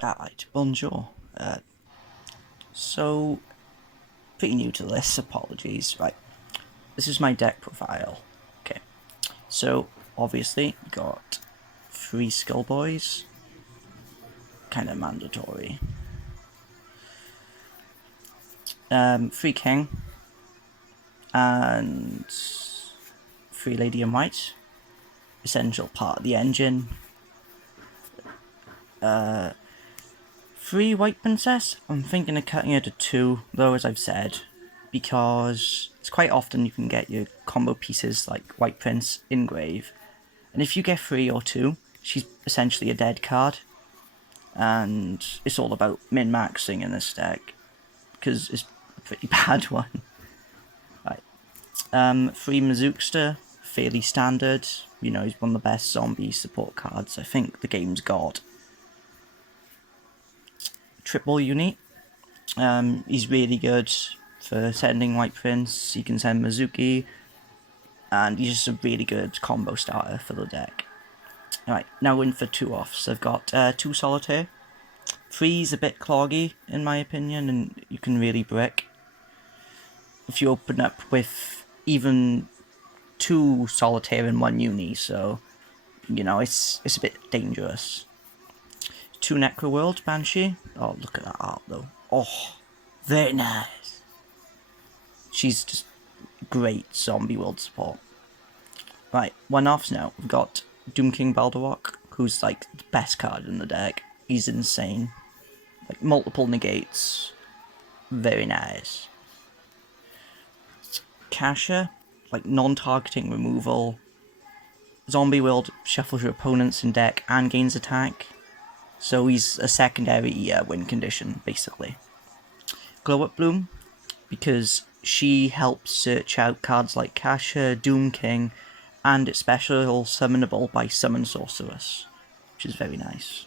Alright, bonjour. So, pretty new to this, apologies. Right, this is my deck profile. Okay, so obviously got 3 Skullbois, kind of mandatory. 3 King, and 3 Lady in White, essential part of the engine. 3 White Princess, I'm thinking of cutting it to 2, though, as I've said, because it's quite often you can get your combo pieces like White Prince in grave, and if you get 3 or 2, she's essentially a dead card, and it's all about min-maxing in this deck, because it's a pretty bad one. Right. 3 Mazookster, fairly standard, you know, he's one of the best zombie support cards I think the game's got. Triple Unit, he's really good for sending White Prince, he can send Mizuki, and he's just a really good combo starter for the deck. Alright, now in for 2 offs. I've got 2 Solitaire. 3's a bit cloggy, in my opinion, and you can really brick. If you open up with even 2 Solitaire and 1 Uni, so, you know, it's a bit dangerous. 2 Necroworld Banshee. Oh, look at that art, though. Oh, very nice. She's just great zombie world support. Right, 1 offs now. We've got Doom King Balderrock, who's like the best card in the deck. He's insane. Like multiple negates. Very nice. Kasha, like non-targeting removal. Zombie world shuffles your opponents in deck and gains attack. So he's a secondary win condition, basically. Glow Up Bloom, because she helps search out cards like Kasha, Doom King, and it's special summonable by Summon Sorceress, which is very nice.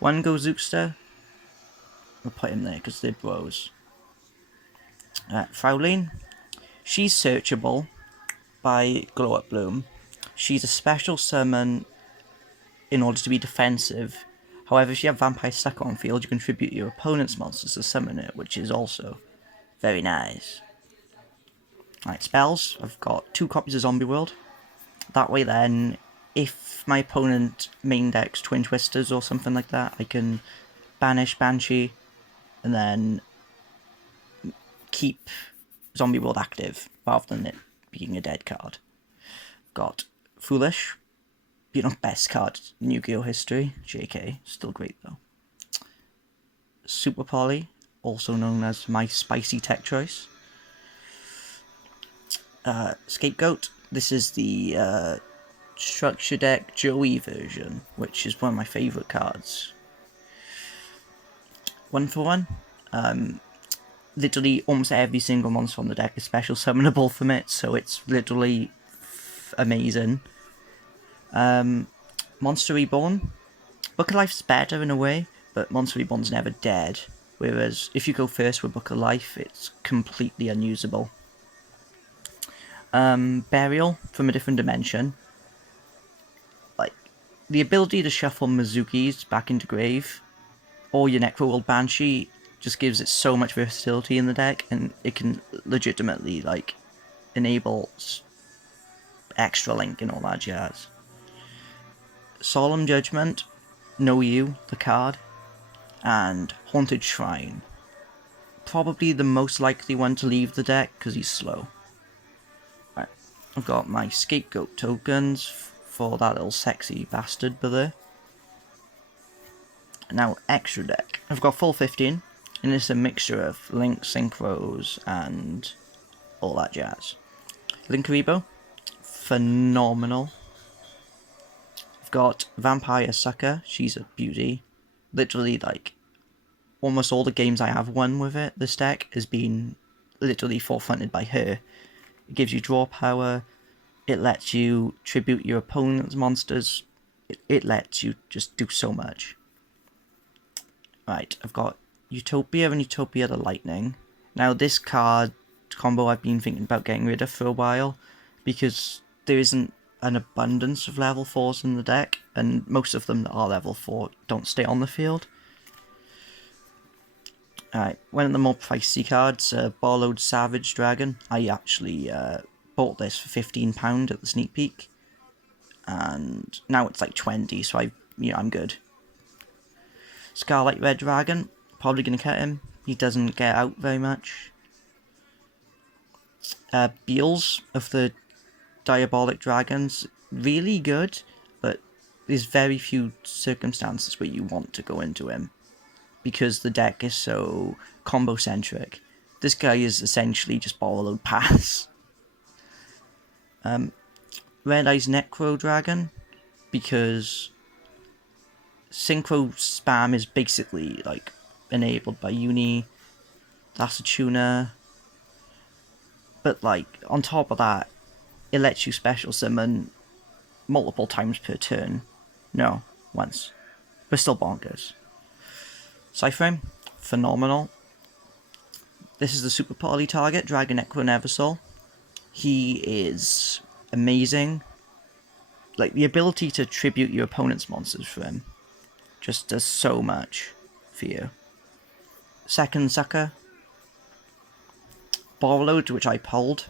1 Gozookster, we'll put him there because they're bros. Frowlene, she's searchable by Glow Up Bloom. She's a special summon in order to be defensive. However, if you have Vampire stuck on field, you contribute your opponent's monsters to summon it, which is also very nice. Right, spells. I've got 2 copies of Zombie World. That way then, if my opponent main decks Twin Twisters or something like that, I can banish Banshee and then keep Zombie World active rather than it being a dead card. Got Foolish, you know, best card in Yu-Gi-Oh! History. JK, still great though. Super Poly, also known as my spicy tech choice. Scapegoat, this is the structure deck Joey version, which is one of my favourite cards. 1 for 1. Literally almost every single monster on the deck is special summonable from it, so it's literally amazing. Monster Reborn. Book of Life's better in a way, but Monster Reborn's never dead. Whereas if you go first with Book of Life, it's completely unusable. Burial from a different dimension. Like, the ability to shuffle Mizuki's back into grave, or your Necroworld Banshee, just gives it so much versatility in the deck, and it can legitimately, like, enable extra link and all that jazz. Solemn Judgment, Know You, the card, and Haunted Shrine. Probably the most likely one to leave the deck, because he's slow. Right, I've got my Scapegoat tokens for that little sexy bastard there. Now, extra deck. I've got full 15, and it's a mixture of Link, Synchros, and all that jazz. Linkaribo, phenomenal. I've got Vampire Sucker, she's a beauty. Literally, like, almost all the games I have won with it, this deck, has been literally forefronted by her. It gives you draw power, it lets you tribute your opponent's monsters, it lets you just do so much. Right, I've got Utopia and Utopia the Lightning. Now, this card combo I've been thinking about getting rid of for a while, because there isn't an abundance of level 4s in the deck, and most of them that are level 4 don't stay on the field. Alright, one of the more pricey cards, Borrowed Savage Dragon. I actually bought this for £15 at the sneak peek, and now it's like 20, so I'm good. Scarlet Red Dragon, probably gonna cut him. He doesn't get out very much. Beals of the Diabolic Dragons, really good, but there's very few circumstances where you want to go into him, because the deck is so combo-centric. This guy is essentially just Borrowed Paths. Red Eyes Necro Dragon, because Synchro spam is basically like enabled by Uni. That's a tuner. But like, on top of that, it lets you special summon multiple times per turn. No, once. But still bonkers. Cyframe, phenomenal. This is the Super Poly target, Dragon Necro Neversoul. He is amazing. Like, the ability to tribute your opponent's monsters for him just does so much for you. Second Sucker, Borrowed, which I pulled.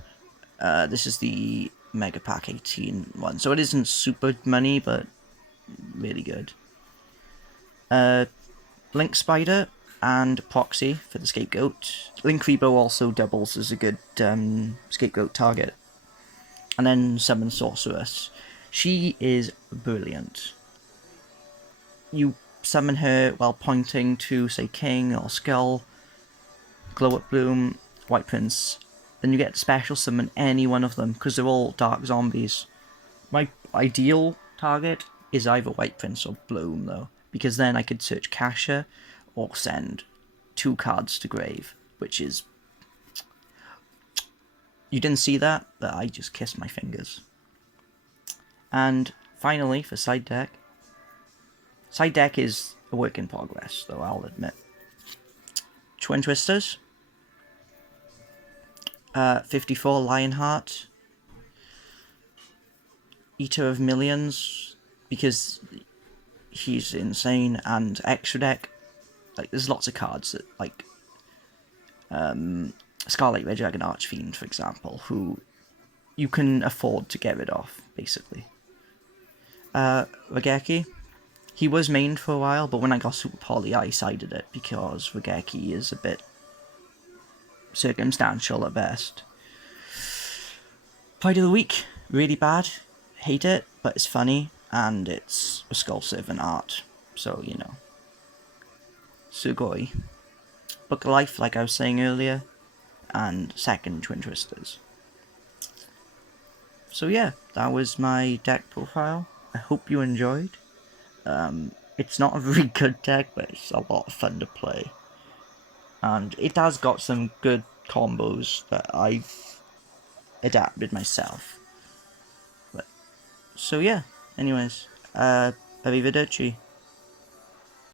This is the Mega Pack 18 one, so it isn't super money, but really good. Link Spider and Proxy for the Scapegoat. Link Rebo also doubles as a good Scapegoat target. And then Summon Sorceress. She is brilliant. You summon her while pointing to, say, King or Skull, Glow Up Bloom, White Prince. Then you get to special summon any one of them, because they're all dark zombies. My ideal target is either White Prince or Bloom, though, because then I could search Kasha or send 2 cards to grave, which is... You didn't see that, but I just kissed my fingers. And finally, for side deck. Side deck is a work in progress, though, I'll admit. Twin Twisters. 54 Lionheart. Eater of Millions, because he's insane, and Extra Deck. Like, there's lots of cards that, like, Scarlet Red Dragon Archfiend, for example, who you can afford to get rid of, basically. Regeki. He was mained for a while, but when I got Super Poly, I sided it, because Regeki is a bit circumstantial at best. Fight of the Week, really bad. Hate it, but it's funny, and it's a Skull Servant art, so, you know. Sugoi. Book of Life, like I was saying earlier, and second Twin Twisters. So yeah, that was my deck profile. I hope you enjoyed. It's not a very good deck, but it's a lot of fun to play. And it has got some good combos that I've adapted myself. So yeah, anyways, arrivederci.